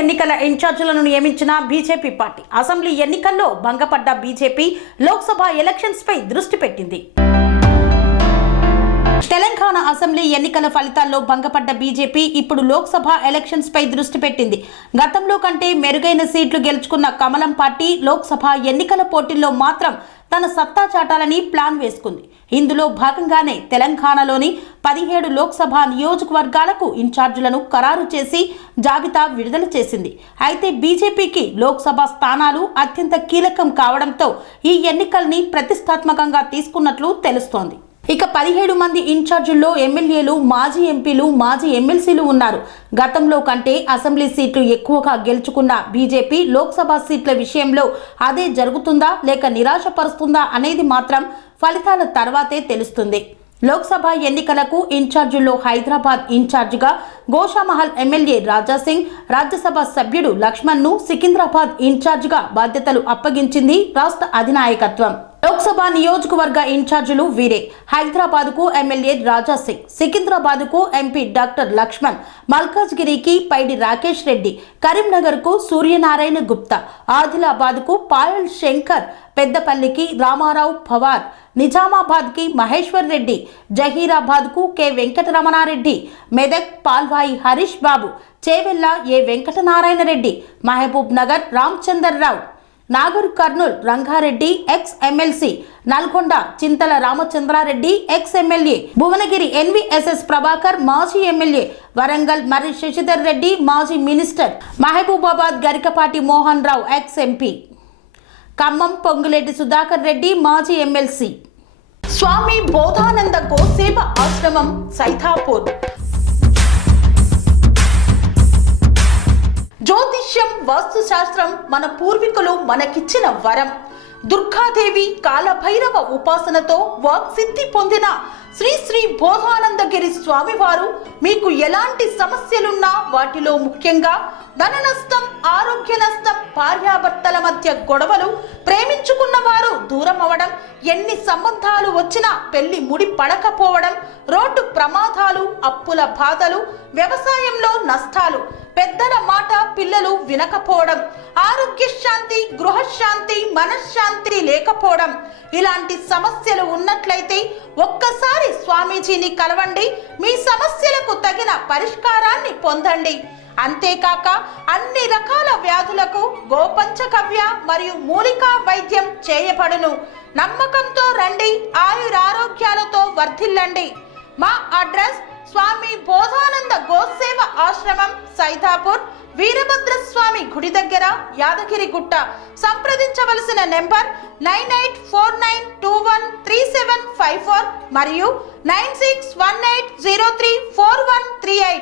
ఎన్నికల ఇన్ఛార్జీలను నియమించిన BJP party assembly ఎన్నికల్లో భంగపడ్డ బీజేపీ లోక్సభ ఎలక్షన్స్ పై దృష్టి పెట్టింది. తెలంగాణ అసెంబ్లీ ఎన్నికల ఫలితాల్లో భంగపడ్డ బీజేపీ ఇప్పుడు లోక్సభ ఎలక్షన్స్ పై దృష్టి పెట్టింది. గతంలో కంటే మెరుగైన సీట్లు గెలుచుకున్న కమలం పార్టీ లోక్సభ ఎన్నికల పోటీల్లో మాత్రం తన సత్తా చాటాలని ప్లాన్ వేసుకుంది. ఇందులో భాగంగానే తెలంగాణలోని 17 లోక్సభ నియోజకవర్గాలకు ఇన్ఛార్జీలను ఖరారు చేసి జాబితా విడుదల చేసింది. అయితే బీజేపీకి లోక్సభ స్థానాలు అత్యంత కీలకం కావడంతో ఈ ఎన్నికల్ని ప్రతిష్టాత్మకంగా తీసుకున్నట్లు తెలుస్తోంది. ఇక 17 మంది ఇన్ఛార్జీల్లో ఎమ్మెల్యేలు, మాజీ ఎంపీలు, మాజీ ఎమ్మెల్సీలు ఉన్నారు. గతంలో కంటే అసెంబ్లీ సీట్లు ఎక్కువగా గెలుచుకున్న బీజేపీ లోక్సభ సీట్ల విషయంలో అదే జరుగుతుందా లేక నిరాశపరుస్తుందా అనేది మాత్రం ఫలితాల తర్వాతే తెలుస్తుంది. లోక్సభ ఎన్నికలకు ఇన్ఛార్జీల్లో హైదరాబాద్ ఇన్ఛార్జిగా గోషామహల్ ఎమ్మెల్యే రాజాసింగ్, రాజ్యసభ సభ్యుడు లక్ష్మణ్ను సికింద్రాబాద్ ఇన్ఛార్జిగా బాధ్యతలు అప్పగించింది రాష్ట్ర అధినాయకత్వం. లోక్సభ నియోజకవర్గ ఇన్ఛార్జీలు వీరే. హైదరాబాద్కు ఎమ్మెల్యే రాజాసింగ్, సికింద్రాబాద్కు ఎంపీ డాక్టర్ లక్ష్మణ్, మల్కాజ్గిరికి పైడి రాకేష్ రెడ్డి, కరీంనగర్కు సూర్యనారాయణ గుప్తా, ఆదిలాబాద్కు పాయల్ శంకర్, పెద్దపల్లికి రామారావు పవార్, నిజామాబాద్కి మహేశ్వర్ రెడ్డి, జహీరాబాద్కు K Venkataramana Reddy, Medak Palvai Harish Babu, Chevella A Venkatanarayana Reddy, Mahabubnagar Ramchander Rao, Nagar Kurnool Ranga Reddy ex MLC, Nalgonda Chintala Ramachandra Reddy ex MLA, Bhuvanagiri NVSS Prabhakar మాజీ ఎమ్మెల్యే, వరంగల్ మర్రి శశిధర్ రెడ్డి మాజీ minister, Mahabubabad Garikapati Mohan Rao ex MP, Khammam Ponguleti Sudhakar Reddy మాజీ ఎమ్మెల్సీ. స్వామి బోధానంద గోసేవ ఆశ్రమం సైథాపూర్. జ్యోతిష్యం, వాస్తుశాస్త్రం మన పూర్వీకులు మనకిచ్చిన వరం. దుర్గాదేవి, కాలభైరవ ఉపాసనతో వాక్సిద్ధి పొందిన శ్రీ శ్రీ బోధానందగిరి స్వామివారు మీకు ఎలాంటి సమస్యలున్నా, వాటిలో ముఖ్యంగా ధన నష్టం, ఆరోగ్య నష్టం, భార్యాభర్తల మధ్య గొడవలు, ప్రేమించుకున్న వారు దూరం అవడం, ఎన్ని సంబంధాలు వచ్చినా పెళ్లి ముడి పడకపోవడం, రోడ్డు ప్రమాదాలు, అప్పుల బాధలు, వ్యవసాయంలో నష్టాలు, పెద్దల మాట పిల్లలు వినకపోవడం, ఆరోగ్య శాంతి, గృహశాంతి, మనశ్శాంతి లేకపోవడం, ఇలాంటి సమస్యలు ఉన్నట్లయితే ఒక్కసారి స్వామీజీని కలవండి. మీ సమస్యలకు తగిన పరిష్కారాన్ని పొందండి. అంతేకాక అన్ని రకాల వ్యాధులకు గోపంచకవ్య మరియు మూలికా వైద్యం చేయబడును. నమ్మకంతో రండి, ఆయురారోగ్యాలతో వర్ధిల్లండి. మా అడ్రస్ స్వామి బోధానంద గోసేవ ఆశ్రమం సైథాపూర్, వీరభద్రస్వామి గుడి దగ్గర, యాదగిరిగుట్ట. సంప్రదించవలసిన నెంబర్ 9849213754 మరియు 9618034138.